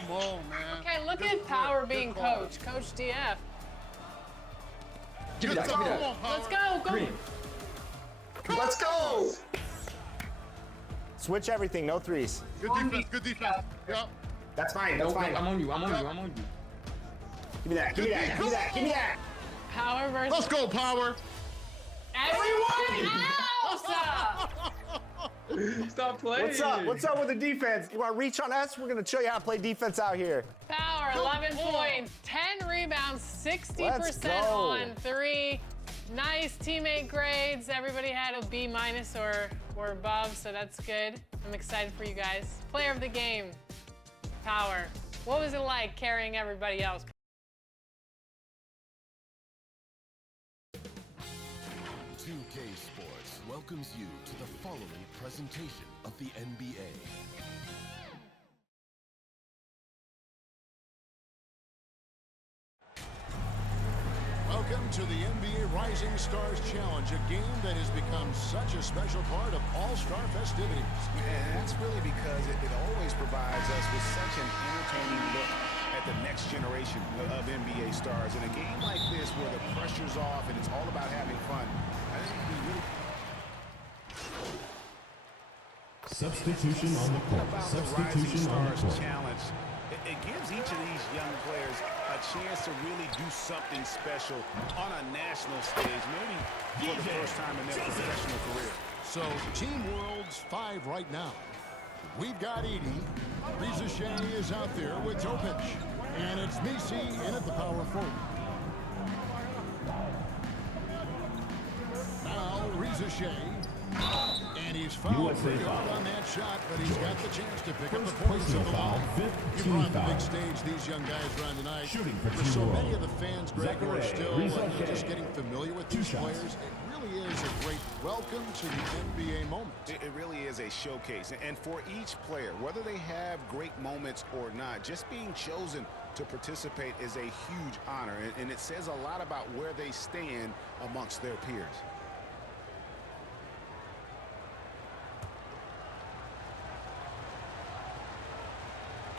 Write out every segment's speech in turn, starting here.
come on, man. Okay, look at Power being coach. Coach DF. Give me that. Give me that. Come on, Power. Let's go. Go. Green. Let's go. Switch everything, no threes. Good defense. Good defense. Yep. That's fine. That's fine. I'm on you. I'm on you. I'm on you. Give me that. Give me that. Give me that. Give me that. Power versus Let's go, Power. everyone else. Stop playing. What's up? What's up with the defense? You want to reach on us? We're going to show you how to play defense out here. Power, 11 points, 10 rebounds, 60% Let's go. on 3. Nice teammate grades. Everybody had a B- or above, so that's good. I'm excited for you guys. Player of the game, Power. What was it like carrying everybody else? 2K Sports welcomes you to the following presentation of the NBA. Welcome to the NBA Rising Stars Challenge, a game that has become such a special part of All-Star festivities. And that's really because it always provides us with such an entertaining look at the next generation of NBA stars. In a game like this where the pressure's off and it's all about having fun, I think we really... Substitution on the court. Substitution on the court. Challenge. It gives each of these young players a chance to really do something special on a national stage, maybe for the first time in their professional career. So, Team World's 5 right now. We've got Edie. Reza Shea is out there with Topic. And it's Misi in at the power forward. Now, Reza Shea. And he's fouled pretty hard on that shot, but he's got the chance to pick up the points of the ball. You brought the big stage these young guys run tonight. For so many of the fans, Greg, who are still just getting familiar with these players, it really is a great welcome to the NBA moment. It really is a showcase. And for each player, whether they have great moments or not, just being chosen to participate is a huge honor. And it says a lot about where they stand amongst their peers.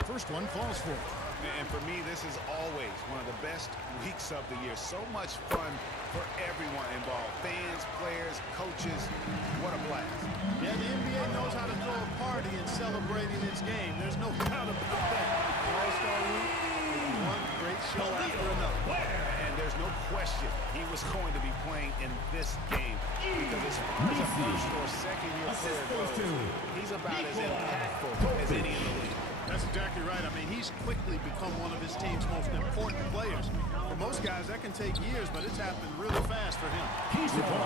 First one falls for him. And for me, this is always one of the best weeks of the year. So much fun for everyone involved. Fans, players, coaches. What a blast. Yeah, the NBA knows how to throw a party in celebrating its game. There's no doubt about that. All-Star Week is one great show after another. And there's no question he was going to be playing in this game. Because as far as a first or second year player goes, he's about as impactful as any in the league. That's exactly right. I mean, he's quickly become one of his team's most important players. For most guys, that can take years, but it's happened really fast for him. Well,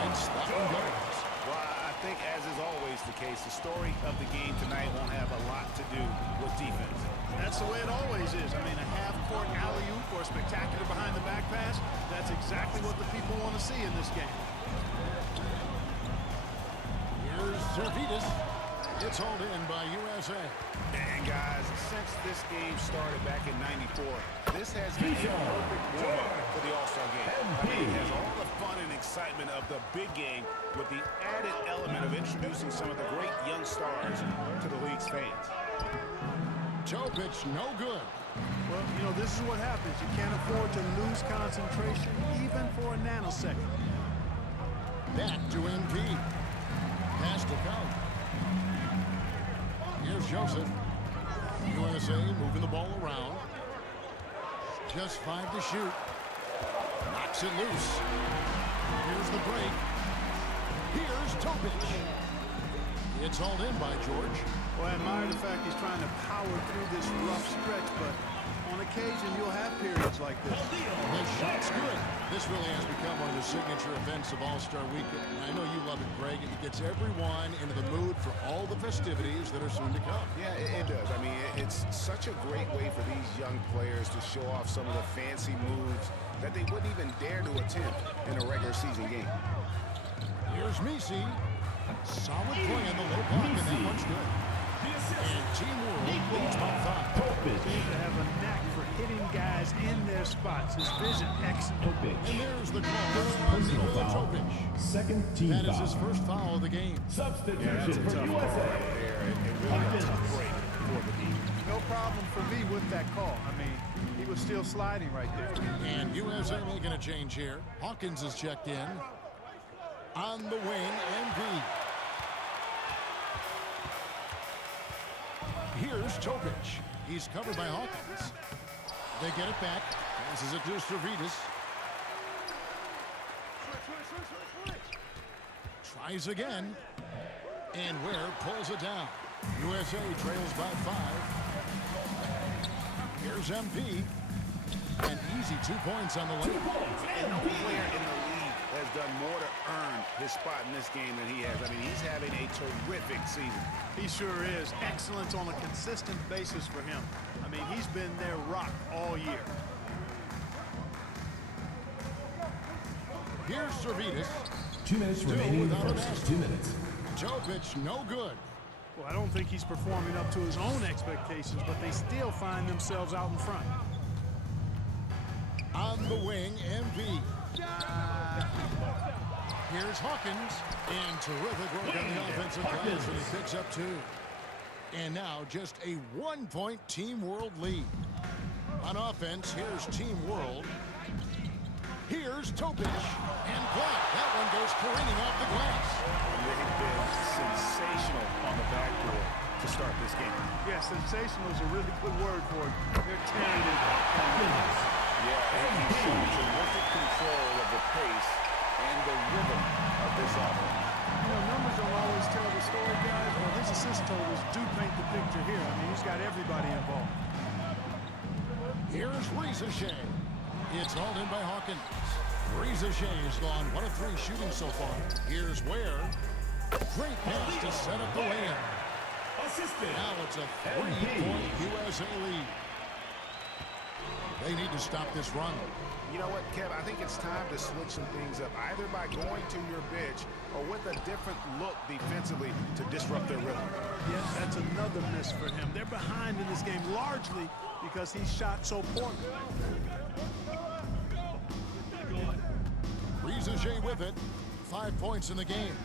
I think, as is always the case, the story of the game tonight won't have a lot to do with defense. That's the way it always is. I mean, a half-court alley-oop or a spectacular behind-the-back pass, that's exactly what the people want to see in this game. Here's Servetus. It's hauled in by USA. And guys, since this game started back in '94, this has been a perfect warm-up for the All-Star game. I mean, it has all the fun and excitement of the big game with the added element of introducing some of the great young stars to the league's fans. Topic, no good. Well, you know, this is what happens. You can't afford to lose concentration even for a nanosecond. Back to MP. Pass to Count. Here's Joseph. USA moving the ball around. Just 5 to shoot. Knocks it loose. Here's the break. Here's Topic. It's hauled in by George. Well, I admire the fact he's trying to power through this rough stretch, but on occasion you'll have periods like this. The shot's good. This really has become one of the signature events of All-Star Weekend. I know you love it, Greg. It gets everyone into the mood for all the festivities that are soon to come. Yeah, it does. I mean, it's such a great way for these young players to show off some of the fancy moves that they wouldn't even dare to attempt in a regular season game. Here's Misi. Solid play in the low block, and that one's good. And Team World leads by 5. Seems to have a knack for hitting guys in their spots. His vision excellent. And there's the call on Nikola Topic. Second team That foul. is his first foul of the game. Substitution for USA. It really is a tough break for the team. no problem for me with that call. I mean, he was still sliding right there. And USA making a change here. Hawkins is checked in. On the wing, MV. Here's Topic. He's covered by Hawkins. They get it back. Passes it to Stavridis. Tries again. And Ware pulls it down. USA trails by 5. Here's MP. An easy 2 points on the line. And no player in the league has done more to earn his spot in this game than he has. I mean, he's having a terrific season. He sure is. Excellence on a consistent basis for him. I mean, he's been their rock all year. Here's Stavridis. 2 minutes remaining in the without a first. basket. 2 minutes. Topic, no good. Well, I don't think he's performing up to his own expectations, but they still find themselves out in front. On the wing, MV. Here's Hawkins. And terrific work on the offensive glass, and he picks up 2. And now just a 1-point Team World lead. On offense, here's Team World. Here's Topic. And block. That one goes careening off the glass. They've been sensational on the backboard to start this game. Yeah, sensational is a really good word for it. They're tearing it up. Yeah, and he's shown terrific control of the pace and the rhythm of this offense. You know, numbers don't always tell the story, guys. Well, his assist totals do paint the picture here. I mean, he's got everybody involved. Here's Reza Shea. It's hauled in by Hawkins. Reza Shea has gone 1 of 3 shooting so far. Here's Ware. Great pass to set up the win. Now it's a 3-point USA lead. They need to stop this run. You know what, Kev? I think it's time to switch some things up, either by going to your bench or with a different look defensively to disrupt their rhythm. Yes, that's another miss for him. They're behind in this game largely because he shot so poorly. Reza Shea with it. 5 points in the game.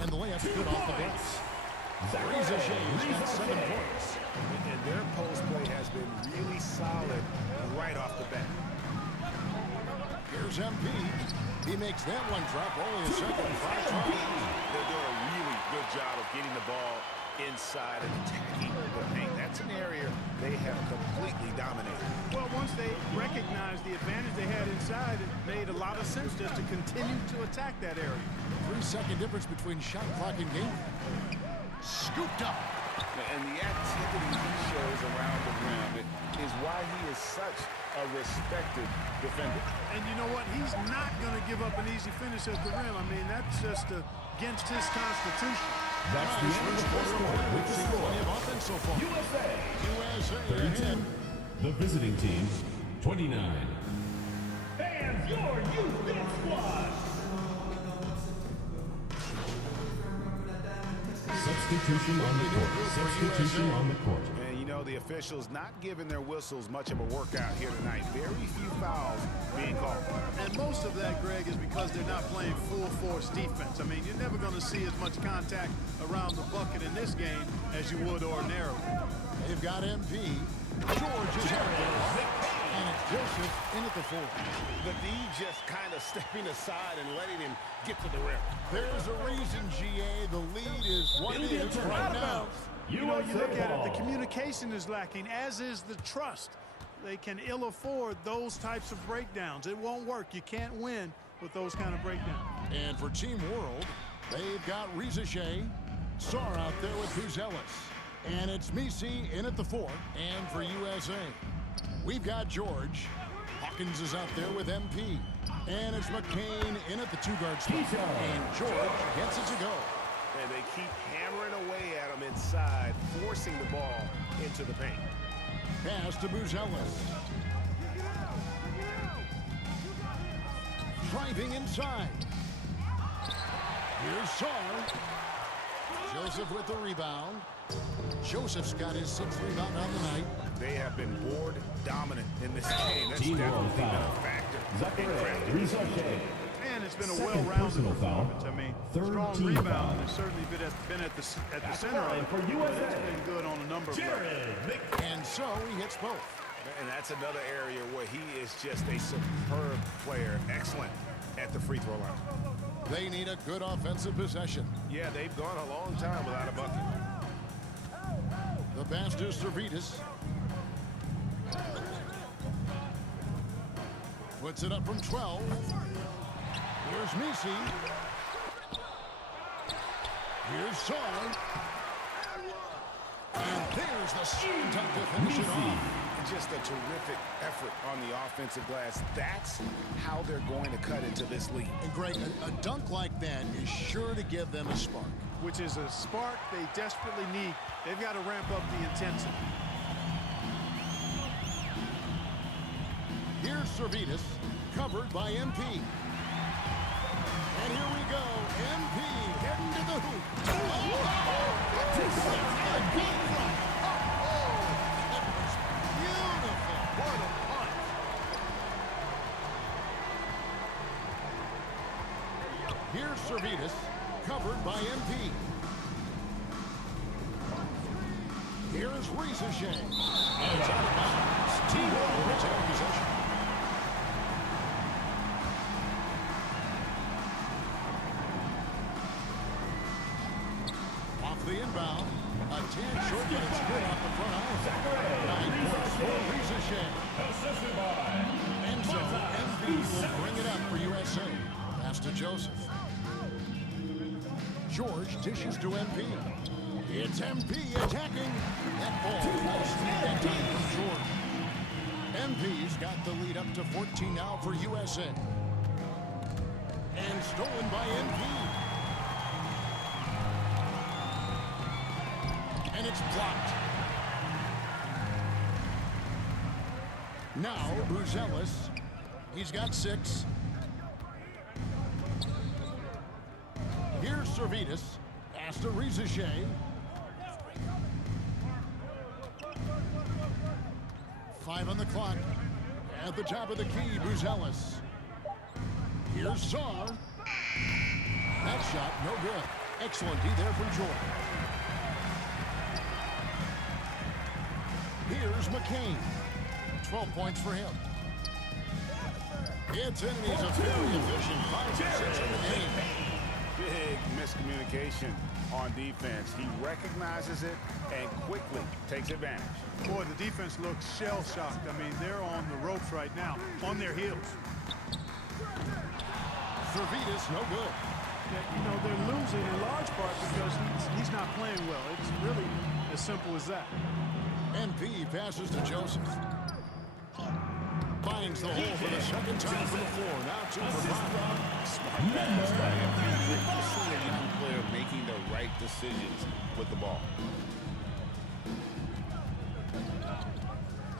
And the layup's good off the glass. Reza Shea's got 7 points. And their post play has been really solid right off the bat. Here's MP. He makes that one drop only a second. 5 times. They're doing a really good job of getting the ball inside and attacking the paint. That's an area they have completely dominated. Well, once they recognized the advantage they had inside, it made a lot of sense just to continue to attack that area. 3-second difference between shot clock and game. Scooped up. And the activity he shows around the rim is why he is such a respected defender. And you know what? He's not going to give up an easy finish at the rim. I mean, that's just against his constitution. That's the end of the first quarter with the score. Offense so far. USA 32. ahead. The visiting team, 29. And your youth squad. Substitution on the court. Substitution on the court. And you know, the officials not giving their whistles much of a workout here tonight. Very few fouls being called. And most of that, Greg, is because they're not playing full-force defense. I mean, you're never going to see as much contact around the bucket in this game as you would ordinarily. They've got MP. George is out there. And it's Joseph in at the 4. The D just kind of stepping aside and letting him get to the rim. There's a reason, GA. The lead is what it is right now. You know, you look at it, the communication is lacking, as is the trust. They can ill afford those types of breakdowns. It won't work. You can't win with those kind of breakdowns. And for Team World, they've got Reza Shea, Sar out there with Buzelis. And it's Misi in at the 4. And for USA, we've got George. Hawkins is out there with MP. And it's McCain in at the 2-guard spot. And George gets it to go. And they keep hammering away at him inside, forcing the ball into the paint. Pass to Buzelis. Driving inside. Here's Sar. Joseph with the rebound. Joseph's got his 6th rebound on the night. They have been board dominant in this game. That's Team definitely World been foul. a factor. Zachary Incredible. Reza Shea. And it's been a Second well-rounded personal foul. performance. I mean, Third strong team rebound foul. and has certainly been at the center of it. For But USA. it's been good on a number of levels. And so he hits both. And that's another area where he is just a superb player. Excellent at the free throw line. They need a good offensive possession. Yeah, they've gone a long time without a bucket. The pass to Servetus. Puts it up from 12. Here's Misi. Here's Saul. And there's the slam dunk to finish it off. Just a terrific effort on the offensive glass. That's how they're going to cut into this lead. And Greg, a dunk like that is sure to give them a spark. Which is a spark they desperately need. They've got to ramp up the intensity. Here's Servetus, covered by MP. And here we go. MP heading to the hoop. Beautiful. What a punt. Here's Servetus, covered by MP. Here's Rizeshe. And it's out of bounds. T-Ball will retain possession. Off the inbound. A tad short, but it's good off the front iron. 9 points for Rizeshe. Assisted by And so MP will bring it up for USA. Pass to Joseph. George dishes to MP. It's MP attacking. That ball falls through that time from George. MP's got the lead up to 14 now for USA. And stolen by MP. And it's blocked. Now, Buzelis. He's got 6. Here's Servetus. Pass to Rizeshe. Five on the clock. At the top of the key, Buzelis. Here's Saar. That shot, no good. Excellent D there from Jordan. Here's McCain. 12 points for him. It's in, and he's a very efficient 5 and 6 in the game. Big miscommunication on defense. He recognizes it and quickly takes advantage. Boy, the defense looks shell-shocked. I mean, they're on the ropes right now, on their heels. Servetus, no good. Yeah, you know, they're losing in large part because he's not playing well. It's really as simple as that. MP passes to Joseph. Finds the hole for the second time from the floor. Now 2 for 5. Smart pass by MP. Great to see a young player making the right decisions with the ball.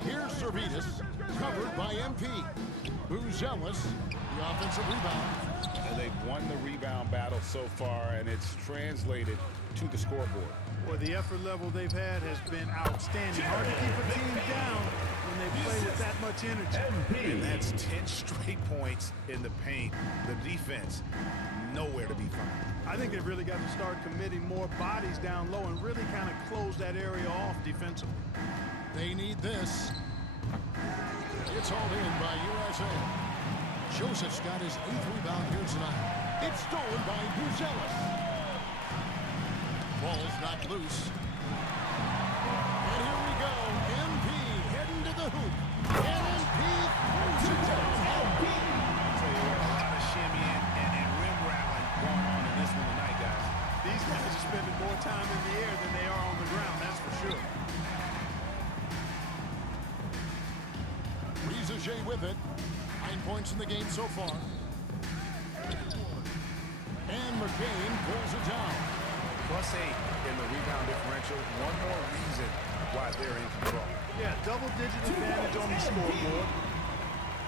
Here's Servetus, covered by MP. Buzelis, the offensive rebound. And they've won the rebound battle so far, and it's translated to the scoreboard. Boy, the effort level they've had has been outstanding. Hard to keep a team down when they play with that much energy. And that's 10 straight points in the paint. The defense, nowhere to be found. I think they've really got to start committing more bodies down low and really kind of close that area off defensively. They need this. It's hauled in by USA. Joseph's got his 8th rebound here tonight. It's stolen by Buzelis. Ball's not loose. And here we go. MP heading to the hoop. And MP throws it down. MP. I'll tell you what, a lot of shimmying and rim rattling going on in this one tonight, guys. These guys are spending more time in the air than they are on the ground, that's for sure. Rizeshe with it. 9 points in the game so far. And McCain pulls it down. +8 in the rebound differential. One more reason why they're in control. Yeah, double-digit advantage on the scoreboard.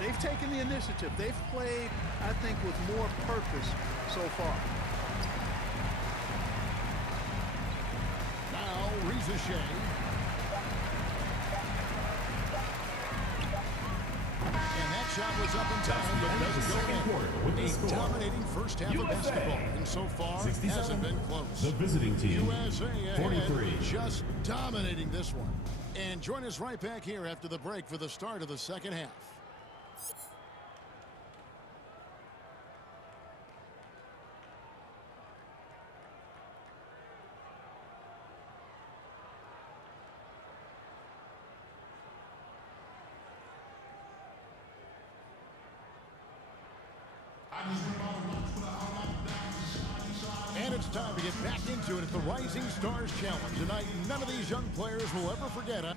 They've taken the initiative. They've played, I think, with more purpose so far. Now Rizeshe. And that shot was up in time, but doesn't go in. A dominating first half of basketball, and so far hasn't been close. The visiting team, USA ahead, 43. just dominating this one. And join us right back here after the break for the start of the second half. And it's time to get back into it at the Rising Stars Challenge. Tonight, none of these young players will ever forget it.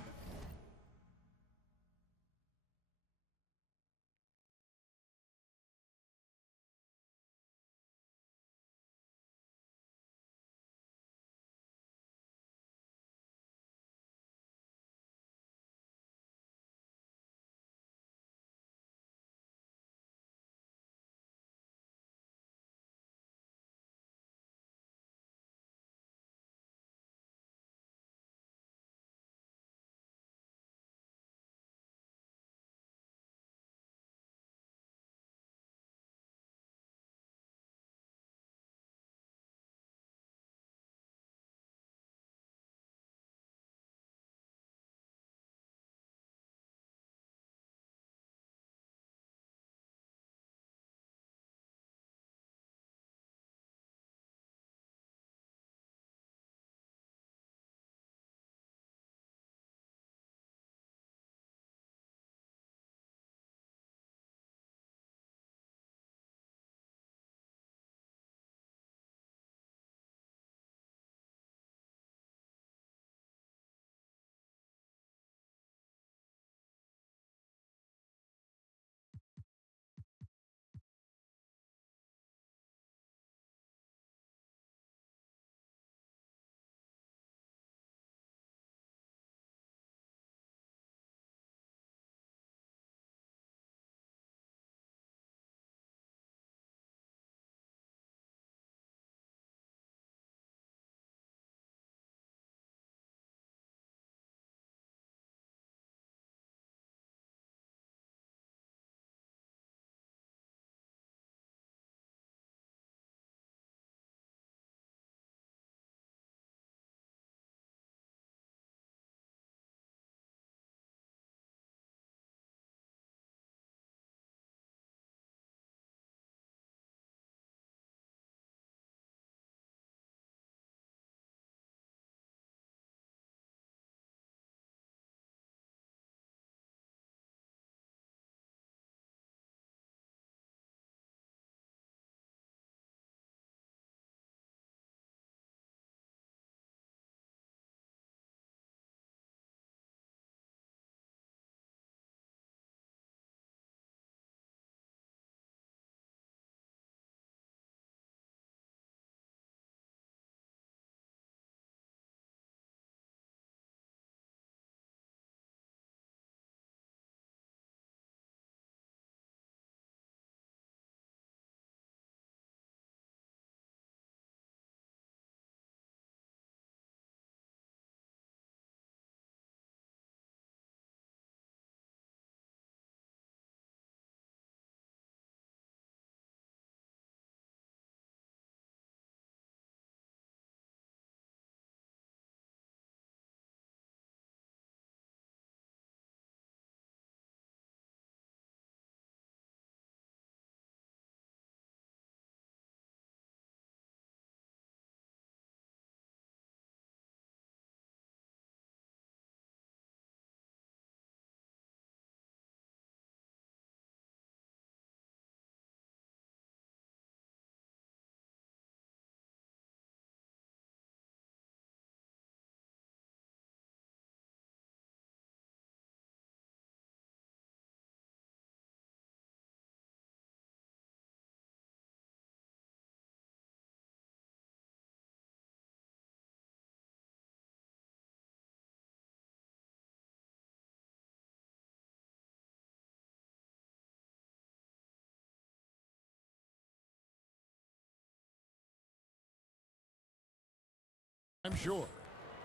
I'm sure.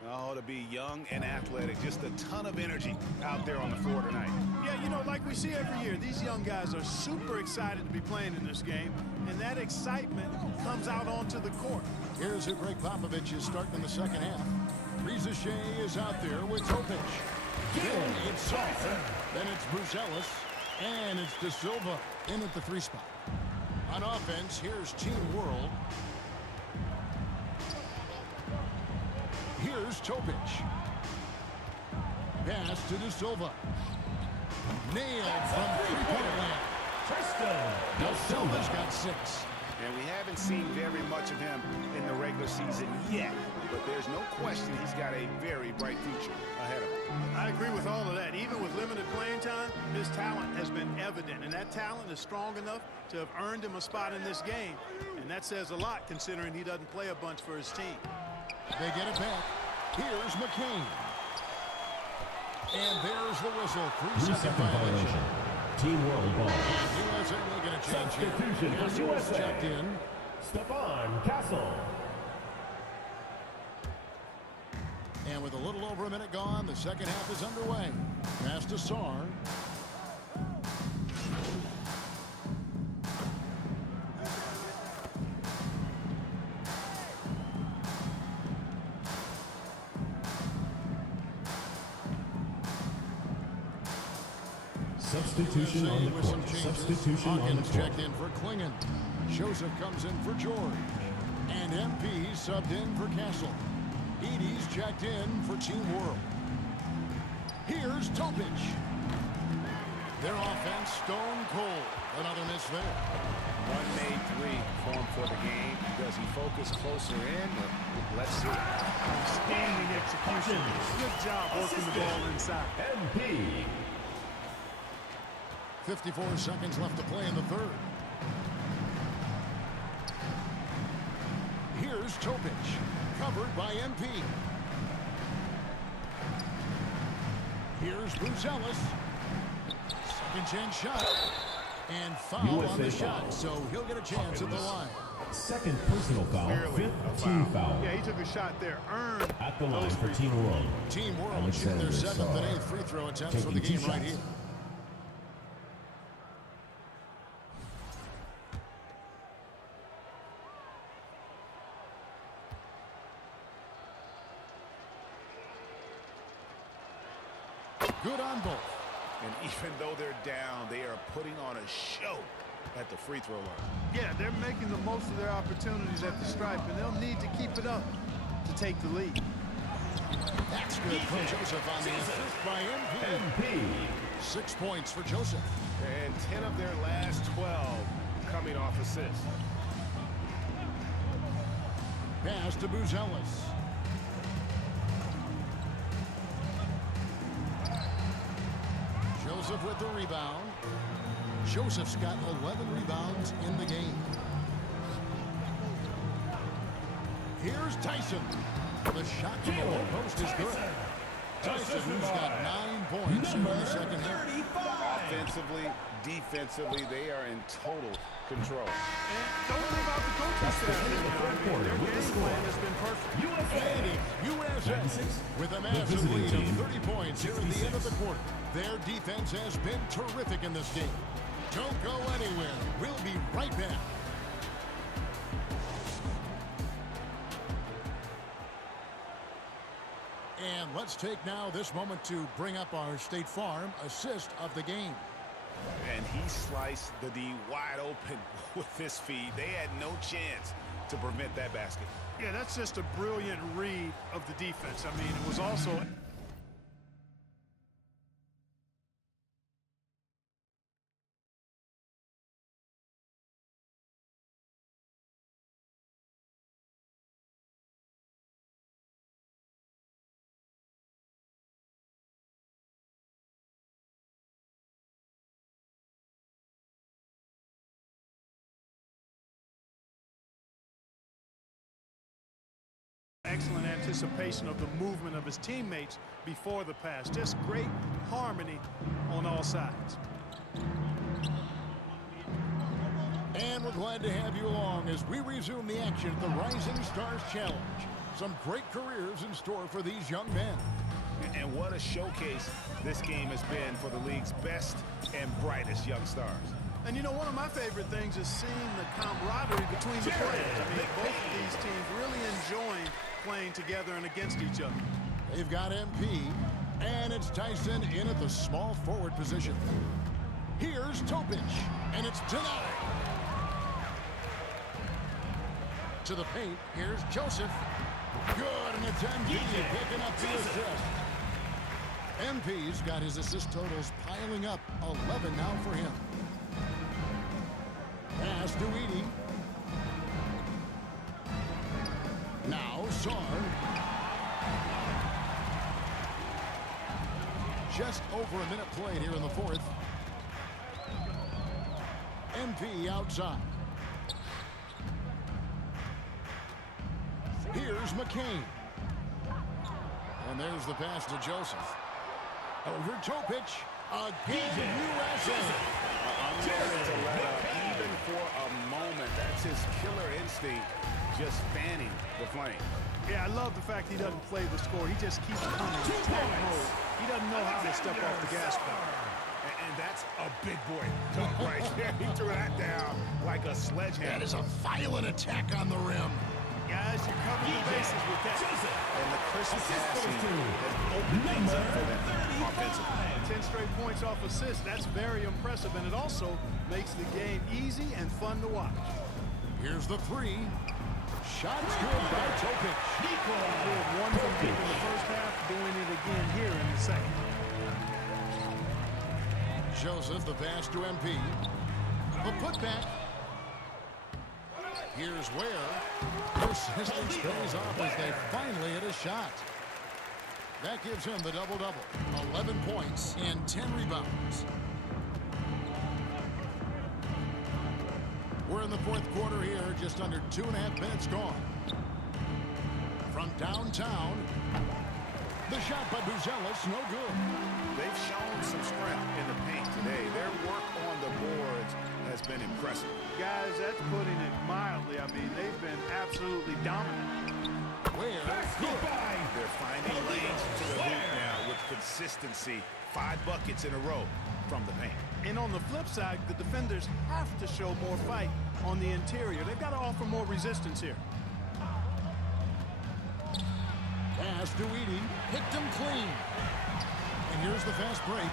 Oh, to be young and athletic, just a ton of energy out there on the floor tonight. Yeah, you know, like we see every year, these young guys are super excited to be playing in this game, and that excitement comes out onto the court. Here's who Greg Popovich is starting in the second half. Reza Shea is out there with Topic. Then it's Soft. Then it's Bruzelis. And it's De Silva in at the 3 spot. On offense, here's Team World. Here's Topic. Pass to De Silva. Nailed from three-point land. De Silva's got 6. And we haven't seen very much of him in the regular season yet. But there's no question he's got a very bright future ahead of him. I agree with all of that. Even with limited playing time, his talent has been evident. And that talent is strong enough to have earned him a spot in this game. And that says a lot considering he doesn't play a bunch for his team. They get it back. Here's McCain. And there's the whistle. 3-second violation. Team World ball. USA will get a change here. Substitution for USA. Checked in. Stefan Castle. And with a little over a minute gone, the second half is underway. Pass to Sarr. Substitution on the court. Substitution on the Hawkins court. checked in for Klingon. Joseph comes in for George. And MP subbed in for Castle. Edie's checked in for Team World. Here's Topic. Their offense stone cold. Another miss there. One made 3 for him for the game. Does he focus closer in? Let's see. Outstanding execution. Good job working the ball inside. MP. 54 seconds left to play in the third. Here's Topic. Covered by MP. Here's Bruzelis. Second chance shot. And foul on the shot, so he'll get a chance at the line. Second personal foul. Clearly Fifth team foul. Yeah, he took a shot there. Earned At the line for Team World. Team World shooting their 7th and 8th free throw attempts for the Taking game 2 right shots. here. Good on both. And even though they're down, they are putting on a show at the free throw line. Yeah, they're making the most of their opportunities at the stripe, and they'll need to keep it up to take the lead. That's good from Joseph on the assist by MP. 6 points for Joseph. And 10 of their last 12 coming off assists. Pass to Bruzelis. Joseph with the rebound. Joseph's got 11 rebounds in the game. Here's Tyson. The shot from the low post is good. Tyson, who's got 9 points in the second half. Offensively, defensively, they are in total control. And don't leave out the coaching staff. Their game plan has been perfect. And it's USA with a massive lead of 30 points here at the end of the quarter. Their defense has been terrific in this game. Don't go anywhere. We'll be right back. And let's take now this moment to bring up our State Farm assist of the game. And he sliced the D wide open with this feed. They had no chance to prevent that basket. Yeah, that's just a brilliant read of the defense. I mean, it was also... excellent anticipation of the movement of his teammates before the pass. Just great harmony on all sides. And we're glad to have you along as we resume the action at the Rising Stars Challenge. Some great careers in store for these young men. And what a showcase this game has been for the league's best and brightest young stars. And you know, one of my favorite things is seeing the camaraderie between the players. I mean, both of these teams really enjoying playing together and against each other. They've got MP, and it's Tyson in at the small forward position. Here's Topic, and it's denied. To the paint, here's Joseph. Good, and it's MP picking up the assist. MP's got his assist totals piling up, 11 now for him. Pass to Edie. Now Sarn. Just over a minute played here in the fourth. MP outside. Here's McCain. And there's the pass to Joseph. Over Topic. Again, USA. Unwilling to let up even for a moment. That's his killer instinct, just fanning the flame. Yeah, I love the fact he doesn't play the score. He just keeps coming in attack mode. He doesn't know how to step off the gas pedal. And that's a big boy dunk right there. He threw that down like a sledgehammer. That is a violent attack on the rim. Guys, you cover the bases with that. And the crisp passing has opened things up for them offensively. 10 straight points off assists. That's very impressive, and it also makes the game easy and fun to watch. Here's the three. Shots good by Topic. Did one from deep in the first half, doing it again here in the second. Joseph, the pass to MP. The putback. Here's Ware. Persistence pays off as they finally hit a shot. That gives him the double-double. 11 points and 10 rebounds. We're in the fourth quarter here, just under 2.5 minutes gone. From downtown, the shot by Buzelis, no good. They've shown some strength in the paint today. Their work on the boards has been impressive. Guys, that's putting it mildly. I mean, they've been absolutely dominant. Where? They're finding lanes to the hoop now with consistency. 5 buckets in a row from the paint. And on the flip side, the defenders have to show more fight on the interior. They've got to offer more resistance here. Pass to Edie. Picked him clean. And here's the fast break.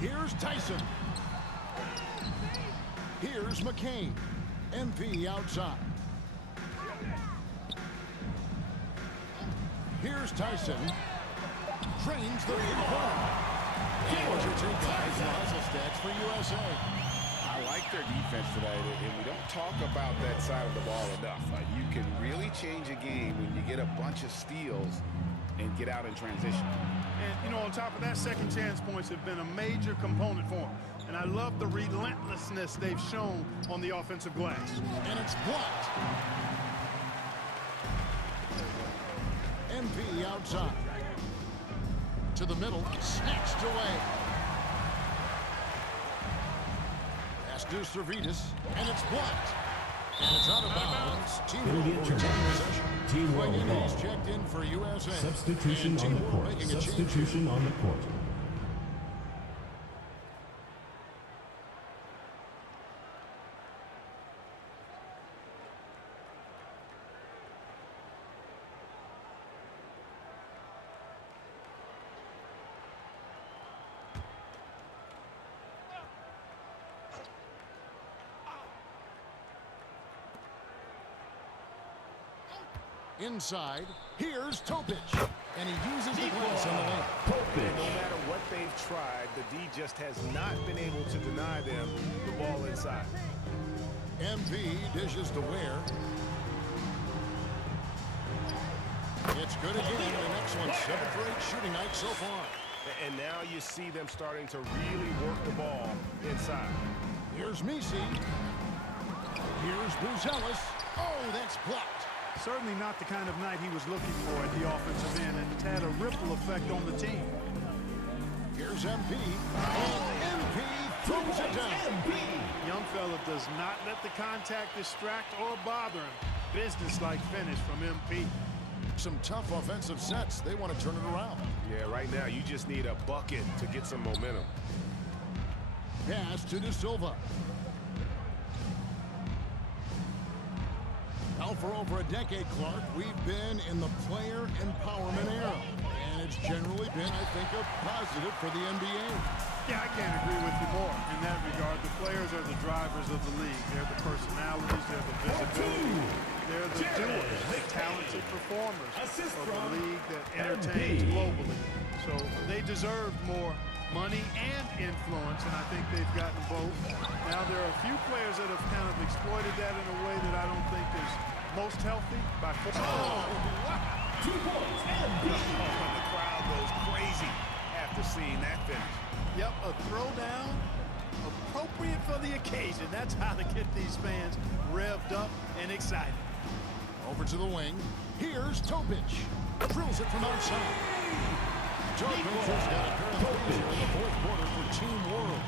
Here's Tyson. Here's McCain. MP outside. Here's Tyson. Trains the three-pointer. What's your take guys and hustle stats for USA? I like their defense today, and we don't talk about that side of the ball enough. You can really change a game when you get a bunch of steals and get out in transition. And, you know, on top of that, second chance points have been a major component for them. And I love the relentlessness they've shown on the offensive glass. And it's blocked. MP outside. To the middle, snatched away. Pass to Servetus, and it's blocked. And it's out of bounds. T-Mobile will retain possession. T-Mobile ball. He's checked in for USA. Substitution And on the T-Mobile court. making a change. Substitution on the court. Inside, here's Topic, and he uses the glass on the lane. No matter what they've tried, the D just has not been able to deny them the ball inside. MP dishes to Ware. It's good again. The next one, 7 for 8 shooting night so far. And now you see them starting to really work the ball inside. Here's Misi. Here's Buzelis. Oh, that's blocked. Certainly not the kind of night he was looking for at the offensive end, and it's had a ripple effect on the team. Here's MP. And MP throws it down. Young fella does not let the contact distract or bother him. Business-like finish from MP. Some tough offensive sets. They want to turn it around. Yeah, right now you just need a bucket to get some momentum. Pass to De Silva. Now for over a decade, Clark, we've been in the player empowerment era. And it's generally been, I think, a positive for the NBA. Yeah, I can't agree with you more in that regard. The players are the drivers of the league. They're the personalities, they're the visibility, they're the doers, the talented performers of the league that entertains globally. So they deserve more money and influence, and I think they've gotten both. Now, there are a few players that have kind of exploited that in a way that I don't think is most healthy. By 4 2 points, and the crowd goes crazy after seeing that finish. Yep, a throwdown appropriate for the occasion. That's how to get these fans revved up and excited. Over to the wing. Here's Topic. Drills it from outside. Topic has got a pair of threes here in the fourth quarter for Team World.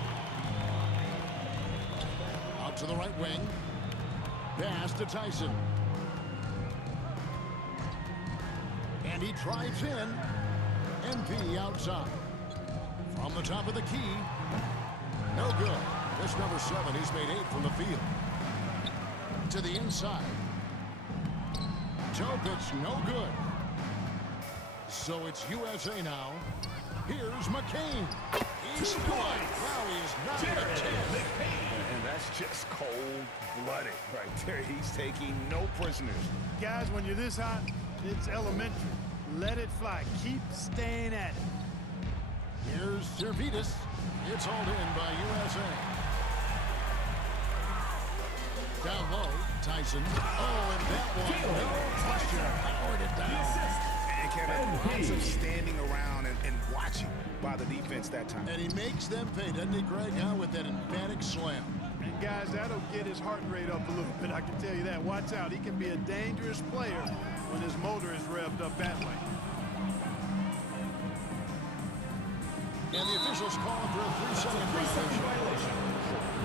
Out to the right wing. Pass to Tyson. And he drives in. MP outside. From the top of the key. No good. This number 7, he's made 8 from the field. To the inside. Topic, no good. So it's USA now. Here's McCain. He's strike. Wow, he is not at 10. And that's just cold-blooded right there. He's taking no prisoners. Guys, when you're this hot, it's elementary. Let it fly. Keep staying at it. Here's Servetus. It's hauled in by USA. Down low, Tyson. Oh, and that one, no question, powered it down. And Kevin, lots of standing around and watching by the defense that time. And he makes them pay, doesn't he, Greg? With that emphatic slam. And guys, that'll get his heart rate up a little bit, I can tell you that. Watch out, he can be a dangerous player when his motor is revved up that way. And the officials calling for a 3-second violation.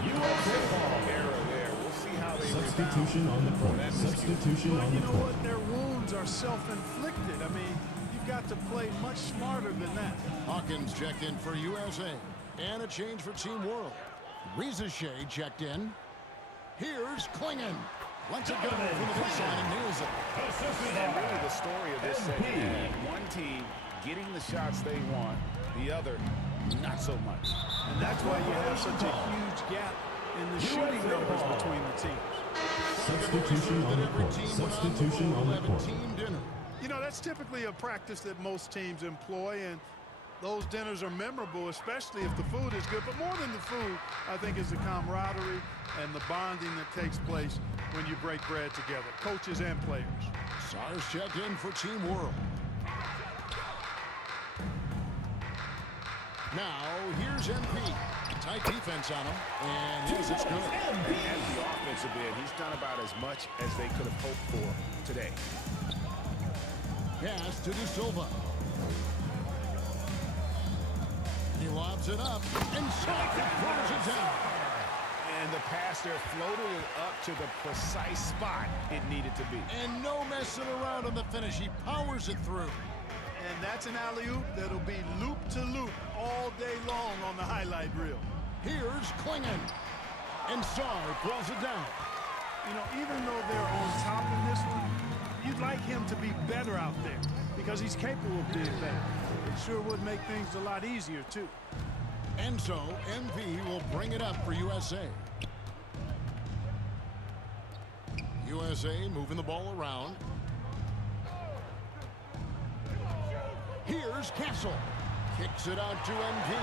USA ball. Error there. We'll see how they Substitution on the court. Substitution But on you the know court. what? Their wounds are self-inflicted. I mean, you've got to play much smarter than that. Hawkins checked in for USA. And a change for Team World. Rizachet checked in. Here's Klingon. Lets it go from the baseline and nails it. And really the story of this set, one team getting the shots they want, the other not so much. And that's why you have such a huge gap in the shooting numbers between the teams. Substitution on the court. Substitution on the court. Team dinner. You know, that's typically a practice that most teams employ, and those dinners are memorable, especially if the food is good. But more than the food, I think, is the camaraderie and the bonding that takes place when you break bread together, coaches and players. Sars checked in for Team World. Now, here's MP. Tight defense on him, and yes, it's good. At the offensive end, he's done about as much as they could have hoped for today. Pass to De Silva. He lobs it up, and Sharp throws it down. And the pass there floated it up to the precise spot it needed to be. And no messing around on the finish. He powers it through. And that's an alley-oop that'll be loop-to-loop all day long on the highlight reel. Here's Klingon. And Sarr throws it down. You know, even though they're on top in this one, you'd like him to be better out there because he's capable of being better. It sure would make things a lot easier, too. And so, MP will bring it up for USA. USA moving the ball around. Here's Castle. Kicks it out to MP.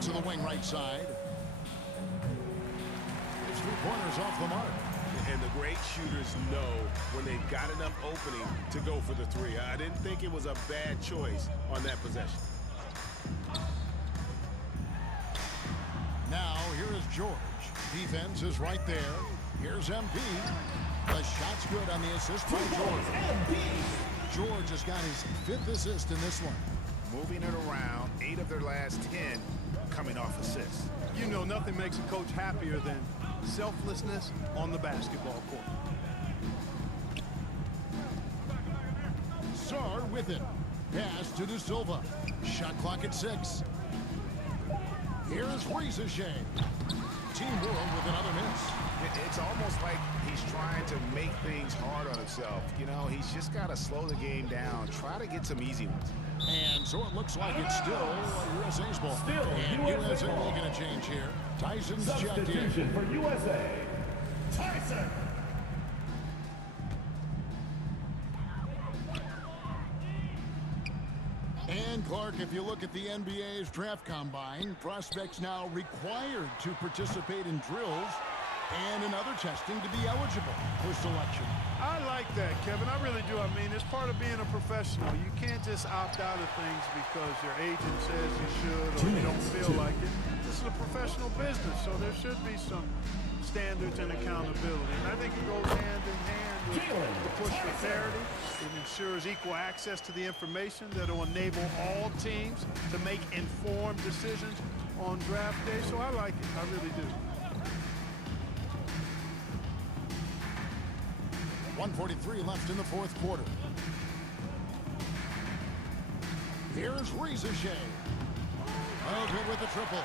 To the wing right side. His 3 pointers off the mark. And the great shooters know when they've got enough opening to go for the 3. I didn't think it was a bad choice on that possession. Now, here is George. Defense is right there. Here's MP. The shot's good on the assist by George. George has got his 5th assist in this one. moving it around, 8 of their last 10 coming off assists. You know, nothing makes a coach happier than selflessness on the basketball court. Sar with it. Pass to De Silva. Shot clock at 6. Here's Rizashea. Team World with another miss. It's almost like he's trying to make things hard on himself. You know, he's just got to slow the game down, try to get some easy ones. And so it looks like it's still USA's ball. And USA will get a change here. Tyson's checked in. For USA, Tyson. And Clark, if you look at the NBA's draft combine, prospects now required to participate in drills and in other testing to be eligible for selection. I like that, Kevin. I really do. I mean, it's part of being a professional. You can't just opt out of things because your agent says you should or you don't feel like it. This is a professional business, so there should be some standards and accountability. And I think it goes hand in hand with the push for parity. It ensures equal access to the information that will enable all teams to make informed decisions on draft day. So I like it. I really do. 1:43 left in the fourth quarter. Here's Rizashea. Oh, good with the triple.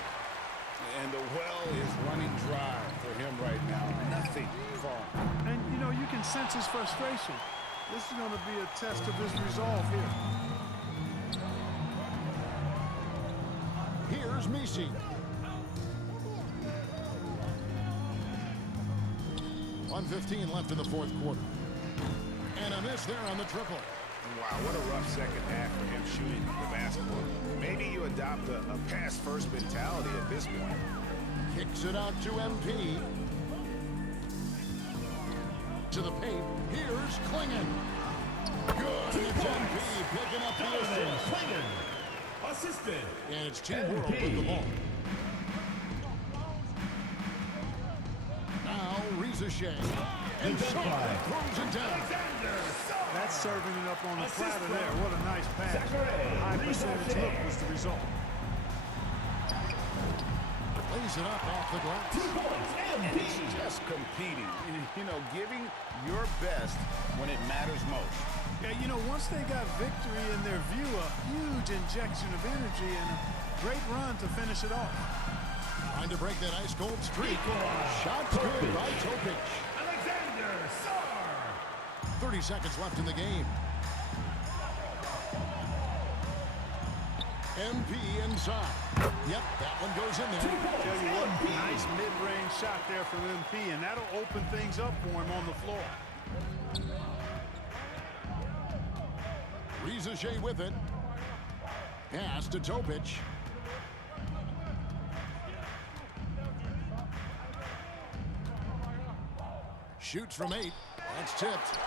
And the well is running dry for him right now. Nothing falling. And, you know, you can sense his frustration. This is going to be a test of his resolve here. Here's Misi. .115 left in the fourth quarter. And a miss there on the triple. Wow, what a rough second half for him shooting the basketball. Maybe you adopt a pass-first mentality at this point. Kicks it out to MP. To the paint. Here's Klingon. Good. And it's MP picking up the assist. Klingon. Assisted. And it's Team World with the ball. Now Rizashea. And Sar throws it down. That's serving it up on the platter there. What a nice pass. A high percentage look was the result. Lays it up off the glass. And he's just competing. You know, giving your best when it matters most. Yeah, you know, once they got victory in their view, a huge injection of energy and a great run to finish it off. Trying to break that ice cold streak. Shots good by Topic. 30 seconds left in the game. MP inside. Yep, that one goes in there. Tell you what, nice mid-range shot there from MP, and that'll open things up for him on the floor. Rizashea with it. Pass to Topic. Shoots from 8. That's tipped.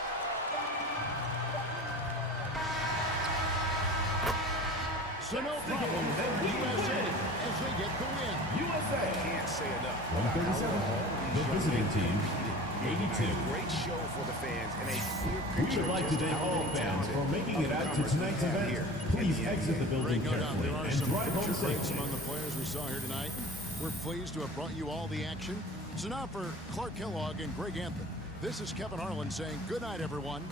So no problem for USA as they get the win. USA. Can't say enough. 137. The visiting team, 82. Great show for the fans and a clear We picture would like of to just thank how all fans talented for making it out to newcomers tonight's we have event. here. Please exit the building No doubt, carefully there are and some drive home picture breaks safely. among the players we saw here tonight. We're pleased to have brought you all the action. So now for Clark Kellogg and Greg Anthony, this is Kevin Harlan saying good night, everyone.